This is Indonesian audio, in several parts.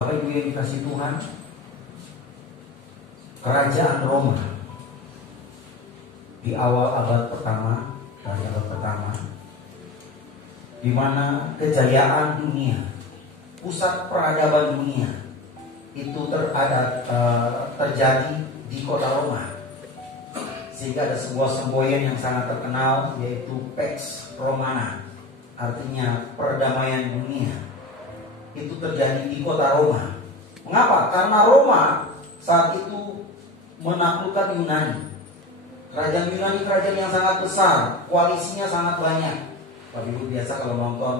Bapak Ibu yang dikasih Tuhan, kerajaan Roma di awal abad pertama, dari abad pertama, di mana kejayaan dunia, pusat peradaban dunia itu terjadi di kota Roma. Sehingga ada sebuah semboyan yang sangat terkenal, yaitu Pax Romana, artinya perdamaian dunia. Itu terjadi di kota Roma. Mengapa? Karena Roma saat itu menaklukkan Yunani. Kerajaan Yunani kerajaan yang sangat besar, koalisinya sangat banyak. Bapak Ibu biasa kalau nonton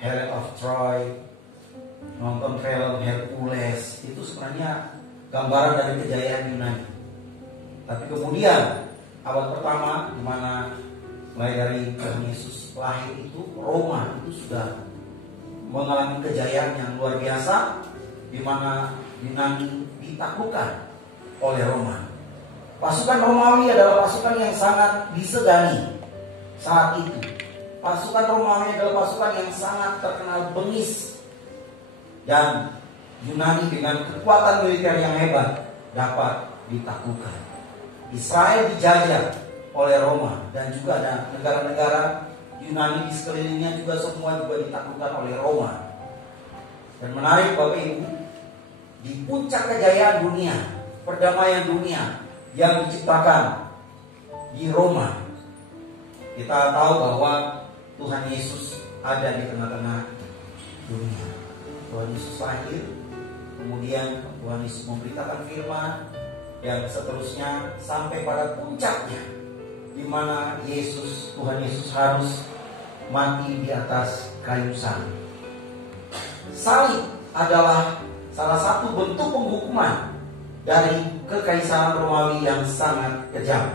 Hero of Troy, nonton film Hercules, itu sebenarnya gambaran dari kejayaan Yunani. Tapi kemudian abad pertama, di mana mulai dari Tuhan Yesus lahir itu, Roma itu sudah mengalami kejayaan yang luar biasa, di mana Yunani ditaklukkan oleh Roma. Pasukan Romawi adalah pasukan yang sangat disegani saat itu. Pasukan Romawi adalah pasukan yang sangat terkenal bengis, dan Yunani dengan kekuatan militer yang hebat dapat ditaklukkan. Israel dijajah oleh Roma, dan juga ada negara-negara Yunani di sekelilingnya juga semua ditaklukkan oleh Roma. Dan menarik Bapak Ibu, di puncak kejayaan dunia, perdamaian dunia yang diciptakan di Roma, kita tahu bahwa Tuhan Yesus ada di tengah-tengah dunia. Tuhan Yesus lahir, kemudian Tuhan Yesus memberitakan firman, dan seterusnya sampai pada puncaknya, di mana Tuhan Yesus harus mati di atas kayu salib. Salib adalah salah satu bentuk penghukuman dari kekaisaran Romawi yang sangat kejam,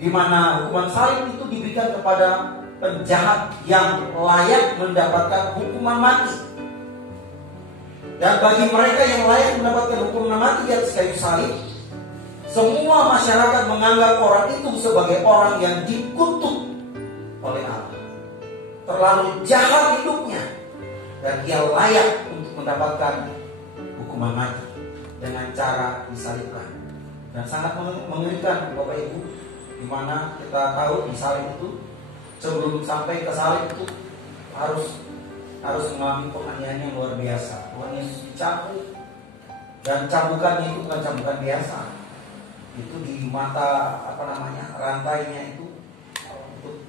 di mana hukuman salib itu diberikan kepada penjahat yang layak mendapatkan hukuman mati. Dan bagi mereka yang layak mendapatkan hukuman mati di atas kayu salib, semua masyarakat menganggap orang itu sebagai orang yang dikutuk oleh Allah. Terlalu jahat hidupnya, dan dia layak untuk mendapatkan hukuman mati dengan cara disalibkan. Dan sangat mengerikan Bapak Ibu, di mana kita tahu di salib itu, sebelum sampai ke salib itu harus mengalami penganiayaan yang luar biasa. Tuhan Yesus dicambuk, dan cambukannya itu bukan cambukan biasa. Itu di mata rantainya itu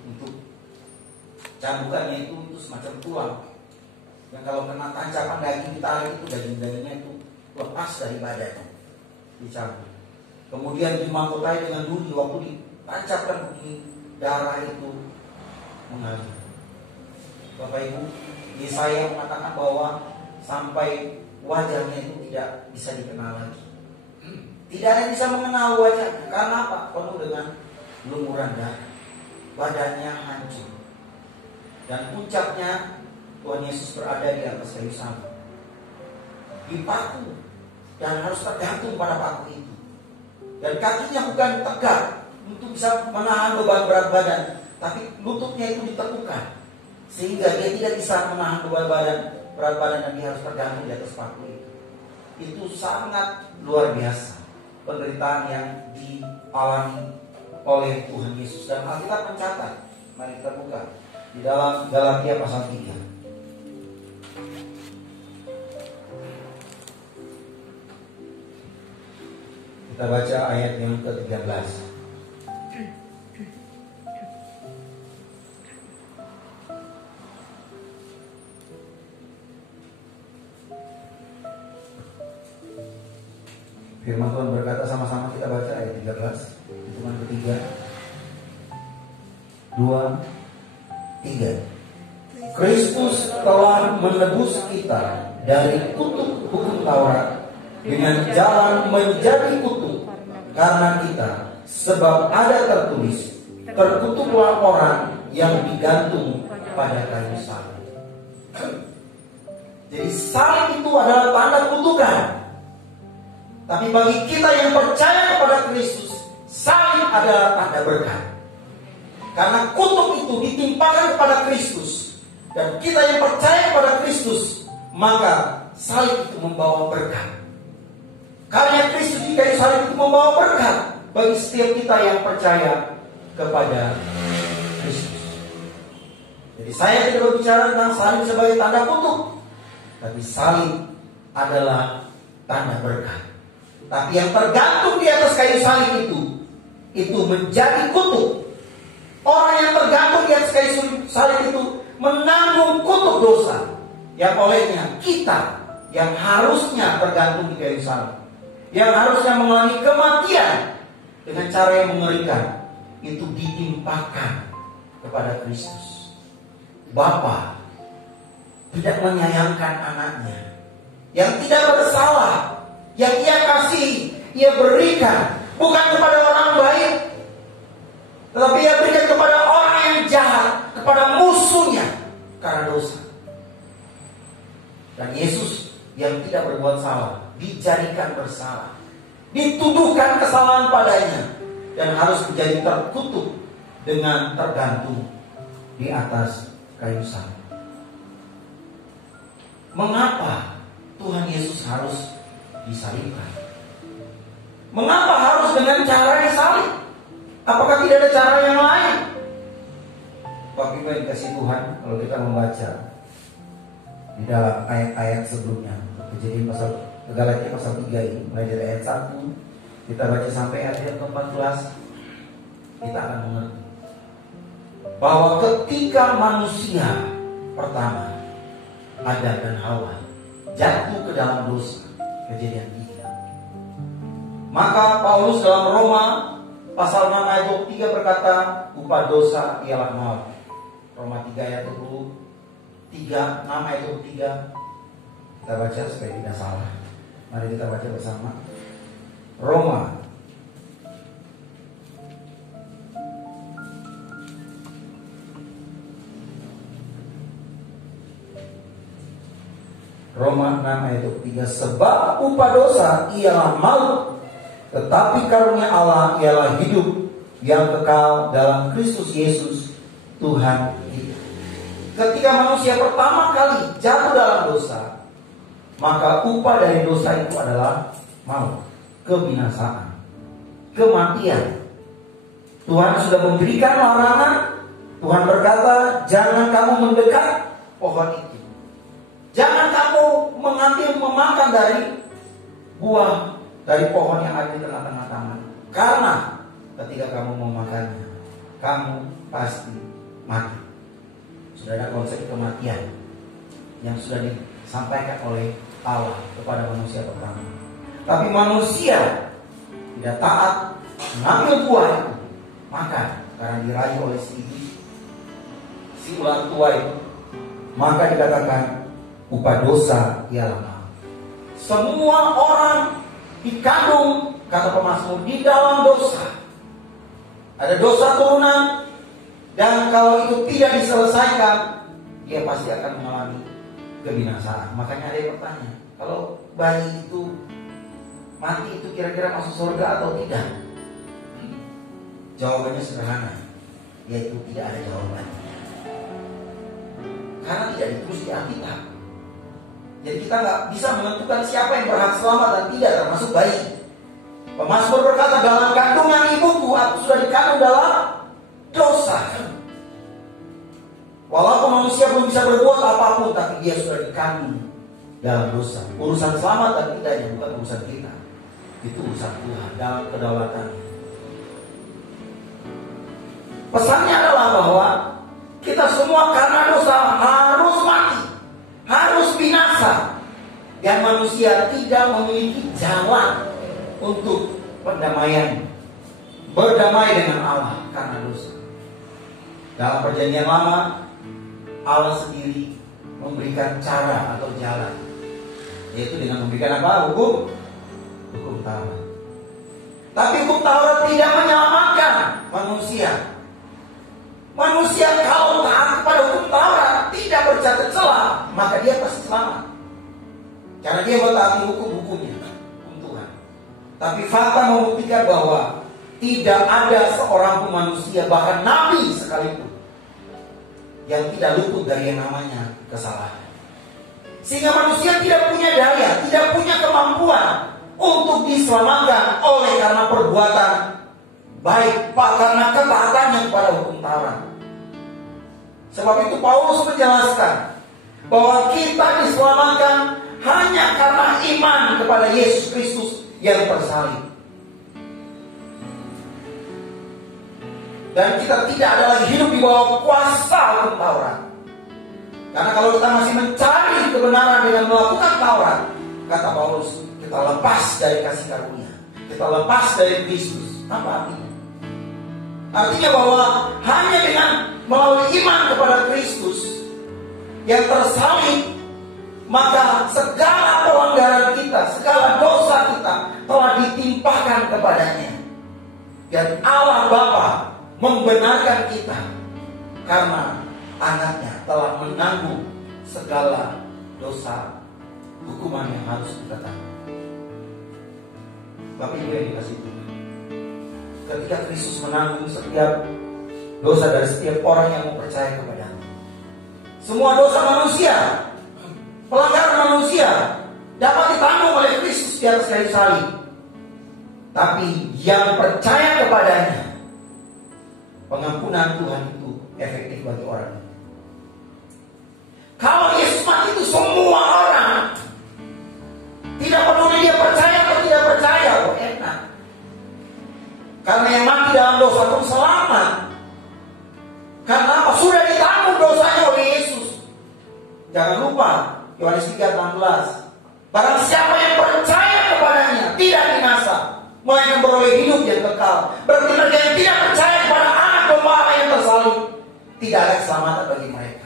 untuk cambukannya itu semacam tulang. Yang kalau kena tancapan daging ditarik itu, dagingnya itu lepas dari badannya, dicambuk. Kemudian dimangkotai dengan duri, waktu ditancapkan begini, darah itu mengalir. Bapak Ibu, Yesaya mengatakan bahwa sampai wajahnya itu tidak bisa dikenal lagi. Tidak ada yang bisa mengenal wajahnya. Karena apa? Penuh dengan lumuran darah, badannya hancur. Dan puncaknya Tuhan Yesus berada di atas kayu salib, dipaku, dan harus tergantung pada paku itu. Dan kakinya bukan tegak untuk bisa menahan beban berat badan, tapi lututnya itu ditekukan, sehingga dia tidak bisa menahan beban berat badan, dan dia harus tergantung di atas paku itu. Itu sangat luar biasa penderitaan yang dialami oleh Tuhan Yesus. Dan Alkitab mencatat, mari kita buka di dalam Galatia pasal 3. Kita baca ayat yang ke-13. Firman Tuhan berkata, sama-sama kita baca ayat 13. Hitungan ketiga, 2, 3. Kristus telah menebus kita dari kutuk hukum Taurat dengan jalan menjadi kutuk karena kita, sebab ada tertulis, terkutuklah orang yang digantung pada kayu salib. Jadi salib itu adalah tanda kutukan. Tapi bagi kita yang percaya kepada Kristus, salib adalah tanda berkat. Karena kutuk itu ditimpakan kepada Kristus, dan kita yang percaya kepada Kristus, maka salib itu membawa berkat. Karya Kristus di kayu salib itu membawa berkat bagi setiap kita yang percaya kepada Kristus. Jadi saya tidak berbicara tentang salib sebagai tanda kutuk, tapi salib adalah tanda berkat. Tapi yang tergantung di atas kayu salib itu menjadi kutuk. Orang yang tergantung di atas kayu salib itu menanggung kutuk dosa yang olehnya kita yang harusnya tergantung di kayu salib, yang harusnya mengalami kematian dengan cara yang mengerikan, itu ditimpakan kepada Kristus. Bapa tidak menyayangkan anaknya yang tidak bersalah, yang ia kasih, ia berikan bukan kepada orang baik, tetapi ia berikan kepada orang yang jahat, kepada musuhnya karena dosa. Dan Yesus yang tidak berbuat salah dijadikan bersalah, dituduhkan kesalahan padanya, dan harus menjadi terkutuk dengan tergantung di atas kayu salib. Mengapa Tuhan Yesus harus disalibkan? Mengapa harus dengan cara disalib? Apakah tidak ada cara yang lain? Bapak Ibu yang dikasihi Tuhan, kalau kita membaca di dalam ayat-ayat sebelumnya, Kejadian pasal Galatia pasal 3 ini, mulai dari ayat 1 kita baca sampai ayat ke-14, kita akan mengerti bahwa ketika manusia pertama, Adam dan Hawa, jatuh ke dalam dosa, Kejadian 3, maka Paulus dalam Roma pasal 6 ayat 23 berkata, upah dosa ialah maut. Roma 3 ayat 23, 6 ayat 23. Kita baca supaya tidak salah. Mari kita baca bersama. Roma Roma 6 ayat 23. Sebab upah dosa ialah maut, tetapi karunia Allah ialah hidup yang kekal dalam Kristus Yesus Tuhan kita. Ketika manusia pertama kali jatuh dalam dosa, maka upah dari dosa itu adalah maut, kebinasaan, kematian. Tuhan sudah memberikan larangan. Tuhan berkata, jangan kamu mendekat pohon itu, jangan kamu memakan dari buah dari pohon yang ada di tengah-tengah taman, karena ketika kamu memakannya, kamu pasti mati. Sudah ada konsep kematian yang sudah disampaikan oleh Allah kepada manusia pertama. Tapi manusia tidak taat, mengambil buah itu, maka karena dirayu oleh si ular tua itu, maka dikatakan upah dosa ialah maut. Semua orang dikandung, kata pemazmur, di dalam dosa. Ada dosa turunan, dan kalau itu tidak diselesaikan, dia pasti akan mengalami kebinasaan. Makanya ada yang bertanya, kalau bayi itu mati itu kira-kira masuk surga atau tidak? Jawabannya sederhana, yaitu tidak ada jawabannya, karena tidak ditulis di Alkitab. Jadi kita nggak bisa menentukan siapa yang berhak selamat dan tidak, termasuk bayi. Pemazmur berkata, dalam kandungan ibuku aku sudah dikandung dalam dosa. Walaupun manusia belum bisa berbuat apapun, tapi dia sudah dikandung dalam dosa. Urusan selamat dan tidaknya bukan urusan kita, itu urusan Tuhan dalam kedaulatannya. Pesannya adalah bahwa kita semua karena dosa harus mati, harus binasa, dan manusia tidak memiliki jalan untuk pendamaian, berdamai dengan Allah karena dosa. Dalam perjanjian lama, Allah sendiri memberikan cara atau jalan, yaitu dengan memberikan apa? Hukum Taurat. Tapi hukum Taurat tidak menyelamatkan manusia. Manusia kalau taat kepada hukum Taurat, tidak bercacat celah, maka dia pasti selamat, karena dia mentaati hukum-hukumnya, hukum Tuhan. Tapi fakta membuktikan bahwa tidak ada seorang pun manusia, bahkan nabi sekalipun, yang tidak luput dari yang namanya kesalahan. Sehingga manusia tidak punya daya, tidak punya kemampuan untuk diselamatkan oleh karena perbuatan baik, karena ketaatannya kepada hukum Taurat. Sebab itu Paulus menjelaskan bahwa kita diselamatkan hanya karena iman kepada Yesus Kristus yang tersalib. Dan kita tidak ada lagi hidup di bawah kuasa hukum Taurat. Karena kalau kita masih mencari kebenaran dengan melakukan Taurat, kata Paulus, kita lepas dari kasih karunia, kita lepas dari Kristus. Apa artinya? Artinya bahwa hanya dengan melalui iman kepada Kristus yang tersalib, maka segala pelanggaran kita, segala dosa kita telah ditimpakan kepadanya. Dan Allah Bapa membenarkan kita karena anaknya telah menanggung segala dosa hukuman yang harus kita tanggung. Bapak Ibu yang dikasihi Tuhan, ketika Kristus menanggung setiap dosa dari setiap orang yang mau percaya kepadanya, semua dosa manusia, pelanggaran manusia dapat ditanggung oleh Kristus di atas kayu salib. Tapi yang percaya kepadanya, pengampunan Tuhan itu efektif bagi orang. Kalau Yesus mati itu semua orang, tidak peduli dia percaya atau tidak percaya, enak. Karena yang mati dalam dosa pun selamat. Karena apa? Sudah ditanggung dosanya oleh Yesus. Jangan lupa Yohanes 3:16. Barang siapa yang percaya kepadanya tidak binasa, melainkan beroleh hidup yang kekal. Berarti mereka yang tidak percaya kepada anak domba Allah yang tersalib, tidak ada keselamatan bagi mereka.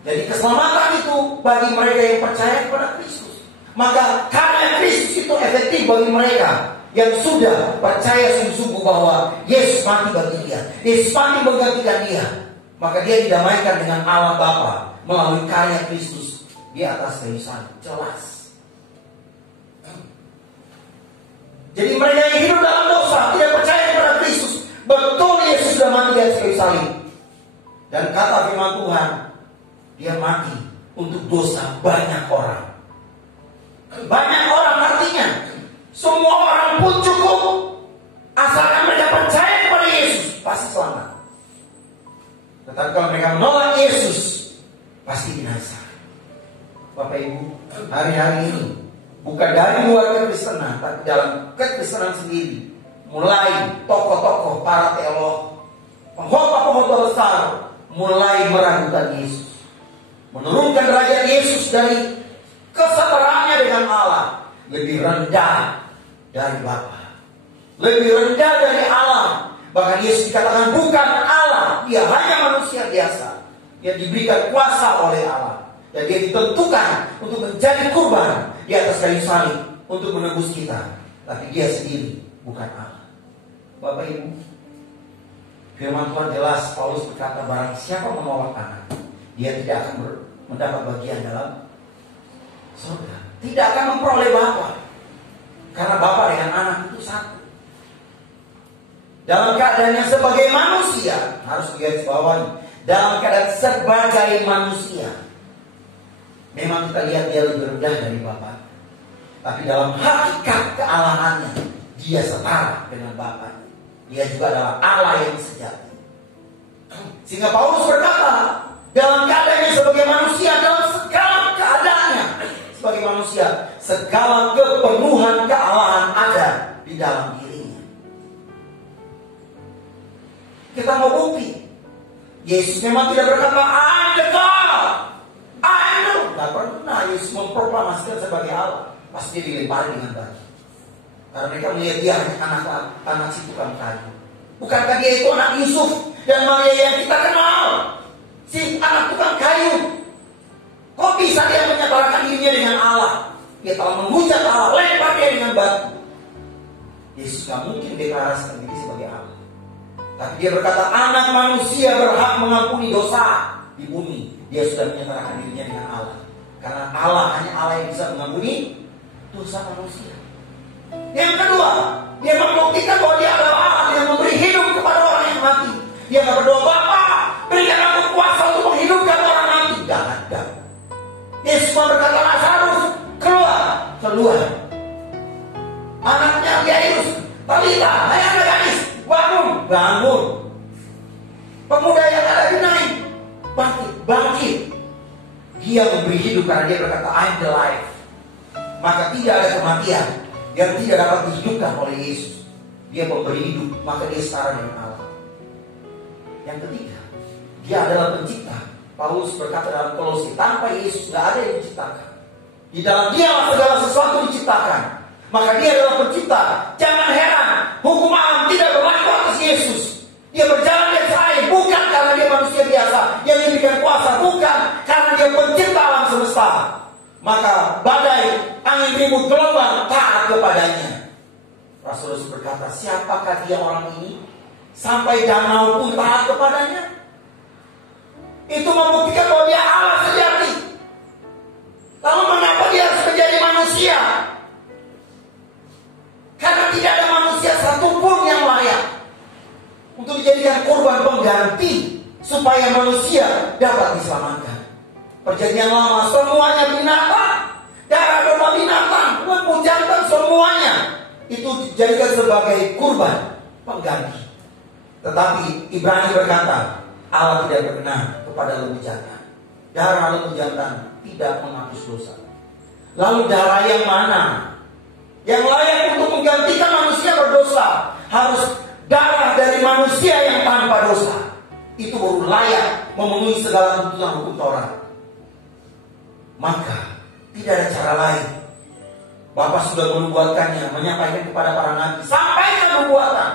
Jadi keselamatan itu bagi mereka yang percaya kepada Kristus. Maka karya Kristus itu efektif bagi mereka yang sudah percaya sungguh-sungguh bahwa Yesus mati bagi dia, Yesus mati menggantikan dia. Maka dia didamaikan dengan Allah Bapa melalui karya Kristus di atas kayu salib. Jelas. Jadi mereka yang hidup dalam dosa, tidak percaya kepada Kristus, betul Yesus sudah mati di atas kayu salib. Dan kata firman Tuhan, dia mati untuk dosa banyak orang. Banyak orang artinya semua orang pun cukup, asalkan mereka percaya kepada Yesus, pasti selamat. Tetapi kalau mereka menolak Yesus, pasti binasa. Bapak Ibu, hari-hari ini bukan dari luar kekristenan, tapi dalam kekristenan sendiri, mulai tokoh-tokoh, para teolog, pengkhotbah besar mulai meragukan Yesus, menurunkan derajat Yesus dari kesetaraannya dengan Allah, lebih rendah dari Bapa, lebih rendah dari Allah. Bahkan Yesus dikatakan bukan Allah, dia hanya manusia biasa yang diberikan kuasa oleh Allah, dan dia ditentukan untuk menjadi kurban di atas kayu salib untuk menebus kita. Tapi dia sendiri bukan Allah. Bapak Ibu, firman Tuhan jelas. Paulus berkata, barang siapa menolak anak, dia tidak akan mendapat bagian dalam surga, tidak akan memperoleh Bapa. Karena Bapa dengan anak itu satu. Dalam keadaannya sebagai manusia, harus digarisbawahi, dalam keadaan sebagai manusia, memang kita lihat dia lebih rendah dari Bapa. Tapi dalam hakikat kealahannya, dia setara dengan Bapa. Dia juga adalah Allah yang sejati. Sehingga Paulus berkata, dalam keadaannya sebagai manusia, dalam segala keadaannya sebagai manusia, segala kepenuhan kealahan ada di dalam dirinya. Kita mau bukti, Yesus memang tidak berkata I'm the God, I know. Gak pernah Yesus memproklamasikan sebagai Allah. Pasti dilempari dengan batu. Karena mereka melihat dia anak si tukang kayu. Bukankah dia itu anak Yusuf dan Maria yang kita kenal, si anak tukang kayu? Kok bisa dia menyatakan dirinya dengan Allah? Dia telah menghujat Allah, lempar dia dengan batu. Yesus gak mungkin deklarasikan diri sebagai Allah. Tapi dia berkata anak manusia berhak mengampuni dosa di bumi. Dia sudah menyatakan dirinya dengan Allah. Karena Allah hanya Allah yang bisa mengampuni dosa manusia. Yang kedua, dia membuktikan bahwa dia adalah Allah yang memberi hidup kepada orang yang mati. Dia gak berdoa, Bapa, berikan aku kuasa untuk menghidupkan orang mati. Gak ada. Yesus cuma berkata, Lazarus, keluar. Keluar. Anaknya Yairus, Talita, hai anak gadis, bangun. Bangun. Pemuda yang ada di naik, bangkit, bangkit. Dia memberi hidup karena dia berkata, I'm the life. Maka tidak ada kematian yang tidak dapat dihidupkan oleh Yesus. Dia memberi hidup, maka dia setara dengan Allah. Yang ketiga, dia adalah pencipta. Paulus berkata dalam Kolose, tanpa Yesus tidak ada yang diciptakan. Di dalam dia segala sesuatu diciptakan. Maka dia adalah pencipta. Jangan heran, hukum alam tidak berlaku atas Yesus. Dia berjalan di atas air, bukan karena dia manusia biasa yang diberikan kuasa, bukan karena dia pencipta alam semesta. Maka badai, angin ribut, gelombang taat kepadanya. Rasulullah berkata, siapakah dia orang ini sampai danau pun taat kepadanya? Itu membuktikan bahwa dia Allah sejati. Lalu mengapa dia harus menjadi manusia? Karena tidak ada manusia satupun yang layak untuk dijadikan korban pengganti supaya manusia dapat diselamatkan. Perjanjian lama semuanya binatang, darah domba binatang, lembu jantan semuanya itu dijadikan sebagai kurban pengganti. Tetapi Ibrani berkata, Allah tidak berkenan kepada lembu jantan. Darah lembu jantan tidak menghapus dosa. Lalu darah yang mana yang layak untuk menggantikan manusia berdosa? Harus darah dari manusia yang tanpa dosa. Itu baru layak memenuhi segala tuntutan hukum Taurat. Maka tidak ada cara lain. Bapak sudah menubuatkannya, menyampaikan kepada para nabi, sampaikan nubuatan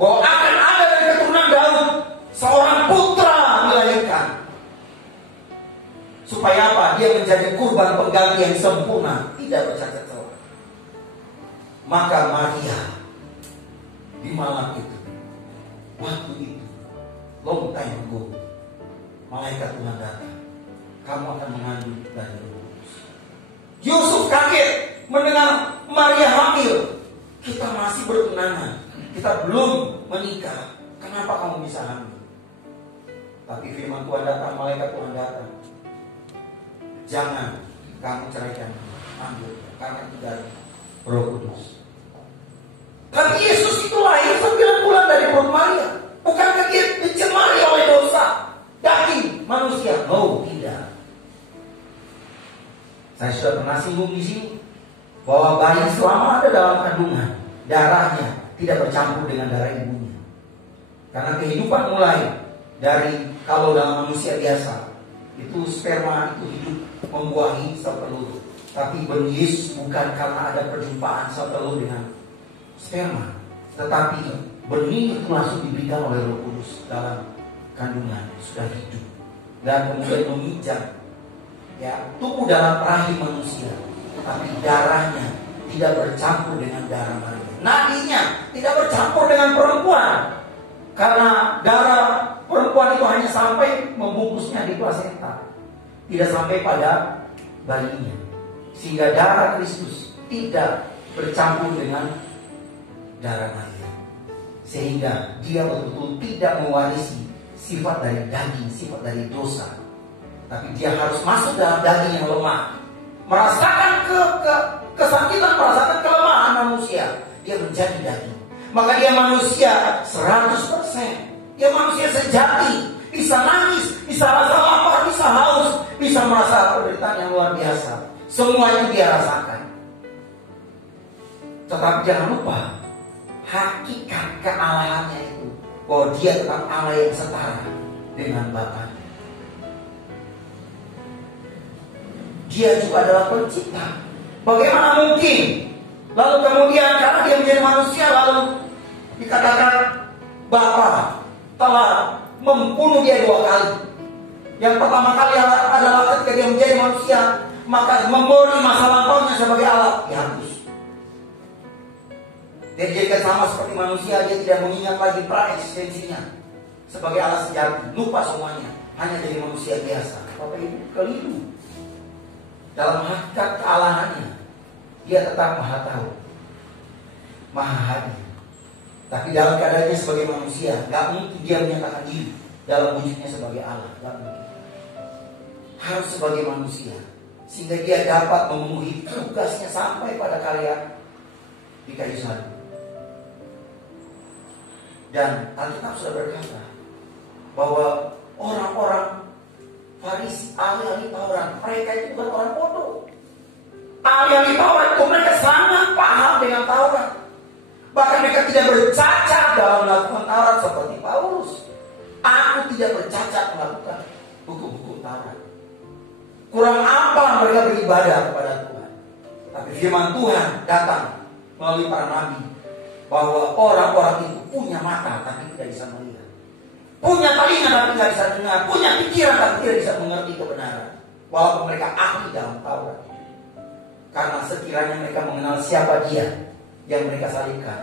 bahwa akan ada dari keturunan Daud seorang putra dilahirkan. Supaya apa? Dia menjadi kurban pengganti yang sempurna, tidak bercacat celah. Maka Maria di malam itu, waktu itu, long time ago, malaikat Tuhan datang. Kamu akan mengandung dari Roh Kudus. Yusuf kaget mendengar Maria hamil. Kita masih bertunangan, kita belum menikah. Kenapa kamu bisa hamil? Tapi firman Tuhan datang, malaikat Tuhan datang. Jangan kamu ceraikan, ambil, karena tidak ada Roh Kudus. Tapi Yesus itu lahir 9 bulan dari perut Maria. Bukankah dia dicemari oleh dosa daging manusia? Oh, tidak. Saya sudah pernah singgung di sini bahwa bayi selama ada dalam kandungan, darahnya tidak bercampur dengan darah ibunya. Karena kehidupan mulai dari kalau dalam manusia biasa itu sperma itu hidup membuahi sel telur. Tapi benih Yesus bukan karena ada perjumpaan sel telur dengan sperma, tetapi benih itu langsung diberikan oleh Roh Kudus dalam kandungan, sudah hidup dan kemudian memijak tumbuh dalam rahim manusia, tapi darahnya tidak bercampur dengan darah Maria. Nadinya tidak bercampur dengan perempuan, karena darah perempuan itu hanya sampai membungkusnya di plasenta, tidak sampai pada bayinya, sehingga darah Kristus tidak bercampur dengan darah Maria, sehingga dia betul-betul tidak mewarisi sifat dari daging, sifat dari dosa. Tapi dia harus masuk dalam daging yang lemah, merasakan kesakitan, merasakan kelemahan manusia. Dia menjadi daging. Maka dia manusia 100%. Dia manusia sejati. Bisa nangis, bisa rasa lapar, bisa haus, bisa merasa penderitaan yang luar biasa. Semua itu dia rasakan. Tetapi jangan lupa, hakikat kealahannya itu, bahwa dia tetap Allah yang setara dengan Bapa. Dia juga adalah pencipta. Bagaimana mungkin? Lalu kemudian karena dia menjadi manusia, lalu dikatakan Bapa telah membunuh dia 2 kali. Yang pertama kali adalah ketika dia menjadi manusia, maka memori masa lampaunya sebagai Allah dihapus. Dia dijadikan sama seperti manusia, dia tidak mengingat lagi pra-eksistensinya sebagai Allah sejati, lupa semuanya, hanya jadi manusia biasa. Bapak Ibu keliru. Dalam hakikat kealahannya, dia tetap maha tahu, maha hadir. Tapi dalam keadaannya sebagai manusia, gak mungkin dia menyatakan diri dalam wujudnya sebagai Allah. Gak mungkin. Harus sebagai manusia. sehingga dia dapat memenuhi tugasnya sampai pada karya di kayu salib. Dan Alkitab sudah berkata bahwa orang-orang Farisi, ahli-ahli Taurat, mereka itu bukan orang bodoh. Ahli-ahli Taurat itu mereka sangat paham dengan Taurat. Bahkan mereka tidak bercacat dalam melakukan Taurat seperti Paulus. Aku tidak bercacat melakukan hukum-hukum Taurat. Kurang apa mereka beribadah kepada Tuhan. Tapi firman Tuhan datang melalui para nabi bahwa orang-orang itu punya mata tapi tidak bisa melihat, punya telinga tapi tidak bisa dengar, punya pikiran tapi tidak bisa mengerti kebenaran, walaupun mereka ahli dalam Taurat. Karena sekiranya mereka mengenal siapa Dia yang mereka salibkan,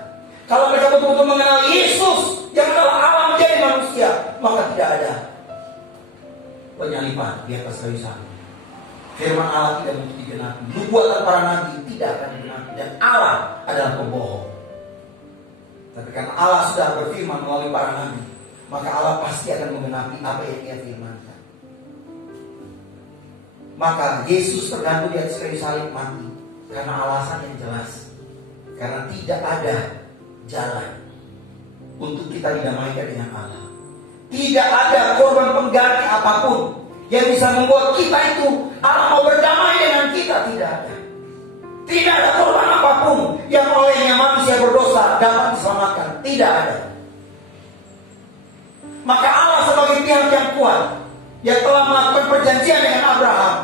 kalau mereka betul-betul mengenal Yesus yang adalah Allah menjadi manusia, maka tidak ada penyaliban di atas kayu salib. Firman Allah tidak mungkin digenapi, nubuatan para nabi tidak akan digenapi, dan Allah adalah pembohong. Tapi karena Allah sudah berfirman melalui para nabi, maka Allah pasti akan menggenapi apa yang Dia firmankan. Maka Yesus tergantung di atas kayu salib mati karena alasan yang jelas, karena tidak ada jalan untuk kita didamaikan dengan Allah. Tidak ada korban pengganti apapun yang bisa membuat kita itu Allah mau berdamai dengan kita. Tidak ada. Tidak ada korban apapun yang olehnya manusia berdosa dapat diselamatkan. Tidak ada. Maka Allah sebagai pihak yang kuat, yang telah melakukan perjanjian dengan Abraham,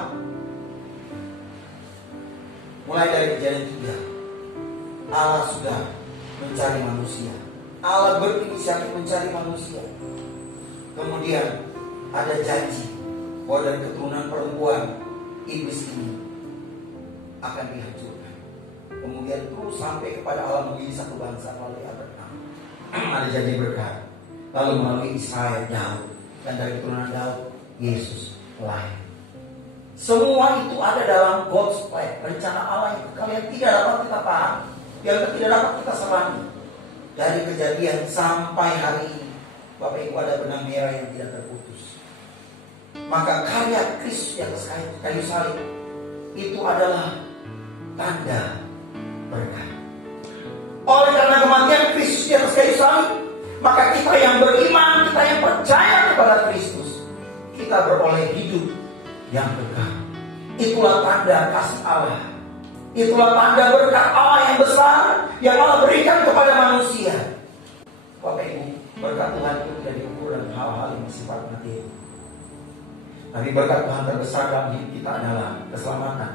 mulai dari Kejadian 3, Allah sudah mencari manusia. Allah berinisiatif mencari manusia. Kemudian ada janji bahwa dari keturunan perempuan iblis ini akan dihancurkan. Kemudian terus sampai kepada Allah memilih satu bangsa melalui Abraham. Ada janji berkat. Lalu melalui Israel, Daud, dan dari keturunan Daud Yesus lahir. Semua itu ada dalam God's plan, rencana Allah yang kalian tidak dapat kita paham, yang tidak dapat kita selami. Dari kejadian sampai hari ini, Bapak Ibu, ada benang merah yang tidak terputus. Maka karya Kristus di atas kayu salib itu adalah tanda berkat. Oleh karena kematian Kristus di atas kayu salib, maka kita yang beriman, kita yang percaya kepada Kristus, kita beroleh hidup yang kekal. Itulah tanda kasih Allah. Itulah tanda berkat Allah yang besar yang Allah berikan kepada manusia. Bapak Ibu, berkat Tuhan itu tidak diukur dengan hal-hal yang bersifat materi. Tapi berkat Tuhan terbesar dalam hidup kita adalah keselamatan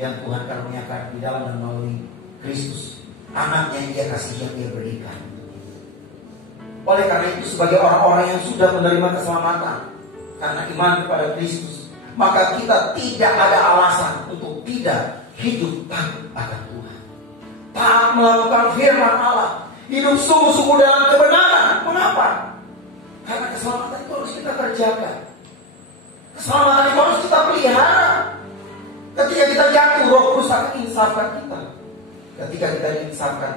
yang Tuhan karuniakan di dalam dan melalui Kristus, anaknya yang Dia kasih, yang Dia berikan. Oleh karena itu, sebagai orang-orang yang sudah menerima keselamatan karena iman kepada Kristus, maka kita tidak ada alasan untuk tidak hidup taat akan Tuhan, taat melakukan firman Allah, hidup sungguh-sungguh dalam kebenaran. Mengapa? Karena keselamatan itu harus kita kerjakan. Keselamatan itu harus kita pelihara. Ketika kita jatuh, Roh Kudus akan insafkan kita. Ketika kita diinsafkan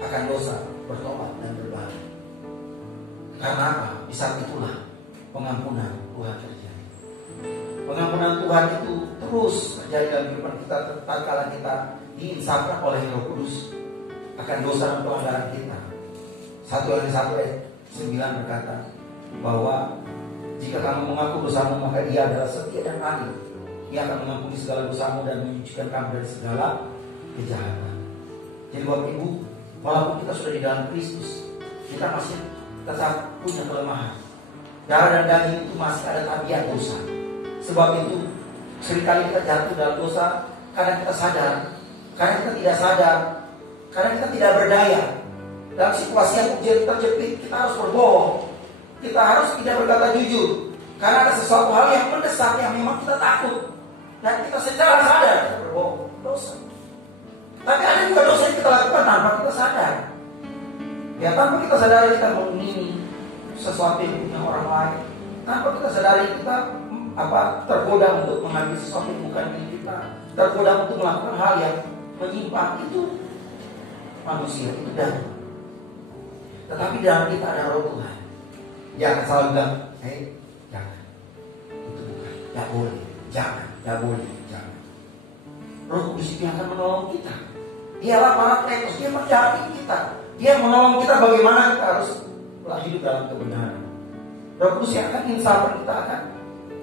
akan dosa, bertobat dan berbalik. Karena apa? Di saat itulah pengampunan Tuhan terjadi. Pengampunan Tuhan itu terus terjadi dalam kehidupan kita tatkala kita diinsafkan oleh Roh Kudus akan dosa dan pelanggaran kita. 1 Yohanes 1:9 berkata bahwa jika kamu mengaku dosamu, maka Dia adalah setia dan adil. Ia akan mengampuni segala dosamu dan menyucikan kamu dari segala kejahatan. Jadi Bapak Ibu, walaupun kita sudah di dalam Kristus, kita masih tetap punya kelemahan. Darah dan daging itu masih ada tabiat dosa. Sebab itu seringkali kita jatuh dalam dosa karena kita sadar, karena kita tidak sadar, karena kita tidak berdaya. Dalam situasi yang terjepit, kita harus berbohong. Kita harus tidak berkata jujur karena ada sesuatu hal yang mendesak yang memang kita takut, dan kita secara sadar kita berbohong, dosa. Tapi ada juga dosa yang kita lakukan tanpa kita sadar. Ya, tanpa kita sadari kita mengunjungi sesuatu yang punya orang lain, tanpa kita sadari kita tergoda untuk mengambil sesuatu yang bukan milik kita, tergoda untuk melakukan hal yang menyimpang. Itu manusia, itu dan. Tetapi dalam kita ada Roh Tuhan. Jangan selalu bilang, jangan, itu bukan, tidak boleh, jangan, tidak boleh, jangan. Roh Kudus itu yang akan menolong kita. Dialah Parakletos, dia mendampingi kita. Dia menolong kita bagaimana kita harus hidup dalam kebenaran. Roh Kudus yang akan insafkan kita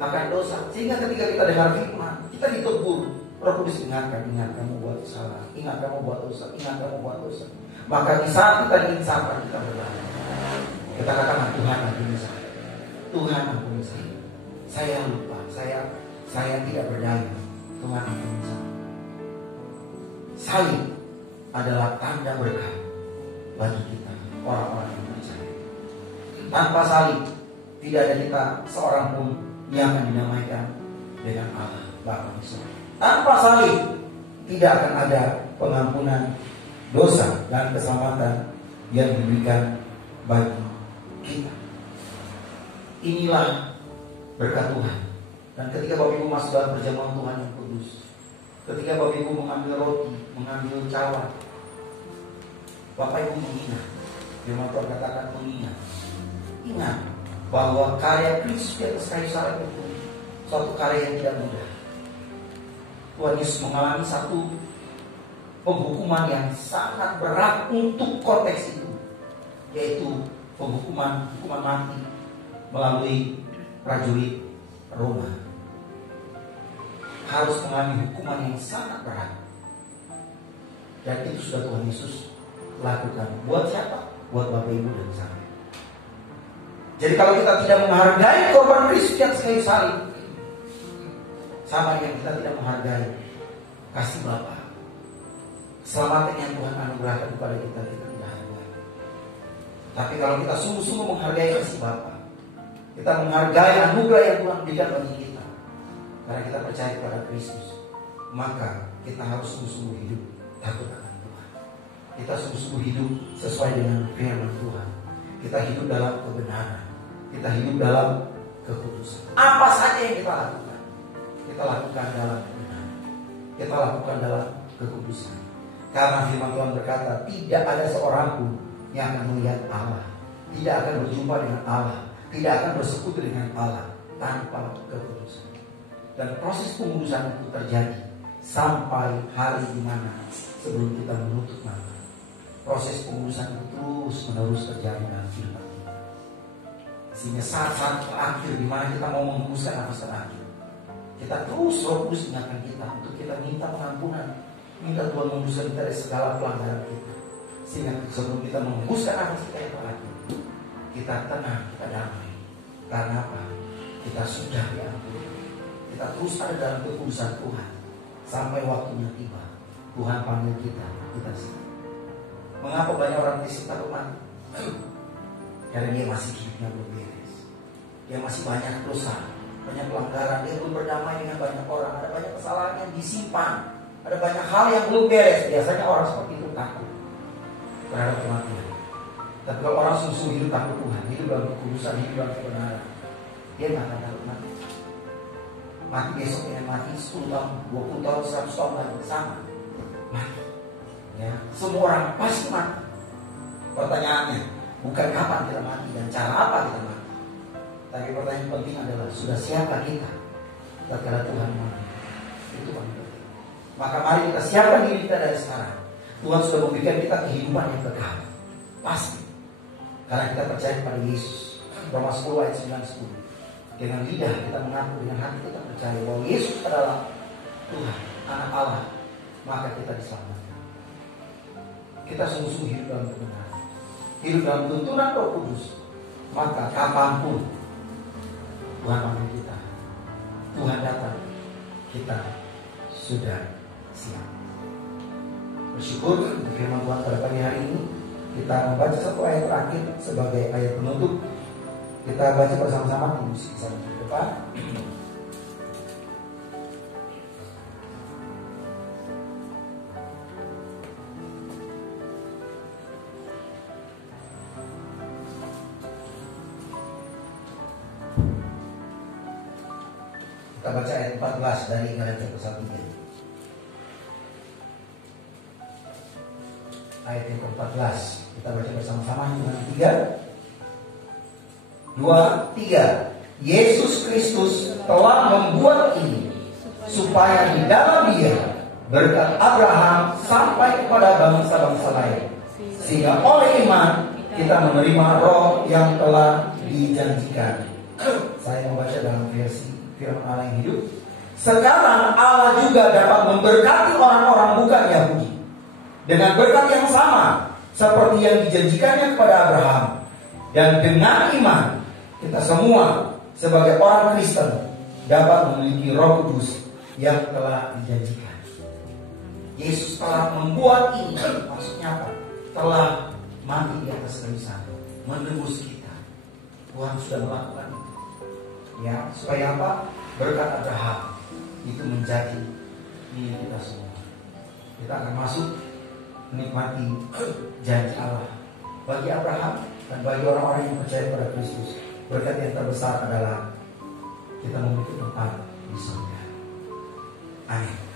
akan dosa. Sehingga ketika kita dengar firman, kita ditegur. Roh Kudus ingat kamu buat salah, ingat kamu buat dosa, ingat kamu buat dosa. Maka di saat kita diinsafkan, kita berdoa. Kita katakan, Tuhan ampuni saya. Tuhan ampuni saya. Saya lupa, saya tidak berdaya. Tuhan ampuni saya. Salib adalah tanda berkat bagi kita, orang-orang yang percaya. Tanpa salib, tidak ada kita seorang pun yang akan dinamaikan dengan Allah Bapa di surga. Tanpa salib, tidak akan ada pengampunan dosa dan keselamatan yang diberikan bagi kita. Inilah berkat Tuhan. Dan ketika Bapak Ibu masuk dalam perjamuan Tuhan yang kudus, ketika Bapak Ibu mengambil roti, mengambil cawan, Bapak Ibu mengingat, firman Tuhan katakan mengingat. Ingat bahwa karya Kristus di atas kayu salib itu suatu karya yang tidak mudah. Tuhan Yesus mengalami satu penghukuman yang sangat berat untuk konteks itu, yaitu hukuman mati melalui prajurit Roma. Harus mengalami hukuman yang sangat berat. Dan itu sudah Tuhan Yesus lakukan. Buat siapa? Buat Bapak Ibu dan saya. Jadi kalau kita tidak menghargai korban Kristus yang kayu salib, sama yang kita tidak menghargai kasih Bapa, keselamatan yang Tuhan anugerahkan kepada kita tidak hargai. Tapi kalau kita sungguh-sungguh menghargai kasih Bapa, kita menghargai anugerah yang Tuhan berikan bagi kita, karena kita percaya kepada Kristus, maka kita harus sungguh-sungguh hidup takut akan Tuhan. Kita sungguh-sungguh hidup sesuai dengan firman Tuhan. Kita hidup dalam kebenaran. Kita hidup dalam kekudusan. Apa saja yang kita lakukan, kita lakukan dalam kebenaran. Kita lakukan dalam kekudusan. Karena firman Tuhan berkata, tidak ada seorang pun yang akan melihat Allah, tidak akan berjumpa dengan Allah, tidak akan bersekutu dengan Allah tanpa kekudusan. Dan proses pengudusan itu terjadi sampai hari di mana sebelum kita menutup mata. Proses pengudusan itu terus menerus terjadi dalam kehidupan kita. Sehingga saat-saat terakhir di mana kita mau menghembuskan nafas terakhir, kita terus Roh Kudus ingatkan kita untuk kita minta pengampunan, minta Tuhan menghembuskan kita dari segala pelanggaran kita. Sehingga sebelum kita menghembuskan nafas kita yang terakhir, kita tenang, kita damai. Karena apa? Kita sudah diampuni. Kita terus ada dalam kekudusan Tuhan sampai waktunya tiba. Tuhan panggil kita siap. Mengapa banyak orang Kristen takut mati? Karena dia masih hidupnya belum beres. Dia masih banyak dosa, banyak pelanggaran. Dia belum berdamai dengan banyak orang. Ada banyak kesalahan yang disimpan. Ada banyak hal yang belum beres. Biasanya orang seperti itu takut terhadap kematian. Tapi kalau orang sungguh hidup takut Tuhan, hidup dalam kekudusan, hidup dalam kebenaran, dia nggak akan takut mati. Mati besok dengan mati 10 tahun, 20 tahun, 100 tahun lagi sama. Mati. Ya, semua orang pasti mati. Pertanyaannya bukan kapan kita mati dan cara apa kita mati. Tapi pertanyaan penting adalah sudah siapkah kita tatkala Tuhan mati. Itu paling penting. Maka mari kita siapkan diri kita dari sekarang. Tuhan sudah memberikan kita kehidupan yang kekal. Pasti. Karena kita percaya kepada Yesus. Roma 10 ayat 9-10. Dengan lidah kita mengaku, dengan hati kita percaya bahwa Yesus adalah Tuhan, Anak Allah, maka kita diselamatkan. Kita sungguh-sungguh hidup dalam kebenaran, hidup dalam tuntunan Roh Kudus, maka kapanpun Tuhan panggil kita, Tuhan datang, kita sudah siap. Bersyukur untuk firman Tuhan pada pagi hari ini. Kita membaca satu ayat terakhir sebagai ayat penutup. Kita baca bersama-sama di musik sama di depan. Kita baca ayat 14 dari Galatia pasal 3. Ayat yang ke-14. Kita baca bersama-sama dengan 3, 2, 3. Yesus Kristus telah membuat ini supaya di dalam Dia berkat Abraham sampai kepada bangsa-bangsa lain. Sehingga oleh iman kita menerima roh yang telah dijanjikan. Saya membaca dalam versi firman Allah yang hidup. Sekarang Allah juga dapat memberkati orang-orang bukan Yahudi dengan berkat yang sama seperti yang dijanjikannya kepada Abraham. Dan dengan iman kita semua sebagai orang Kristen dapat memiliki Roh Kudus yang telah dijanjikan. Yesus telah membuat ini. Maksudnya apa? Telah mati di atas kayu salib, menebus kita. Tuhan sudah melakukan itu. Ya, supaya apa? Berkat Abraham itu menjadi milik kita semua. Kita akan masuk menikmati janji Allah bagi Abraham dan bagi orang-orang yang percaya pada Kristus. Berkat yang terbesar adalah kita memiliki tempat di surga. Amin.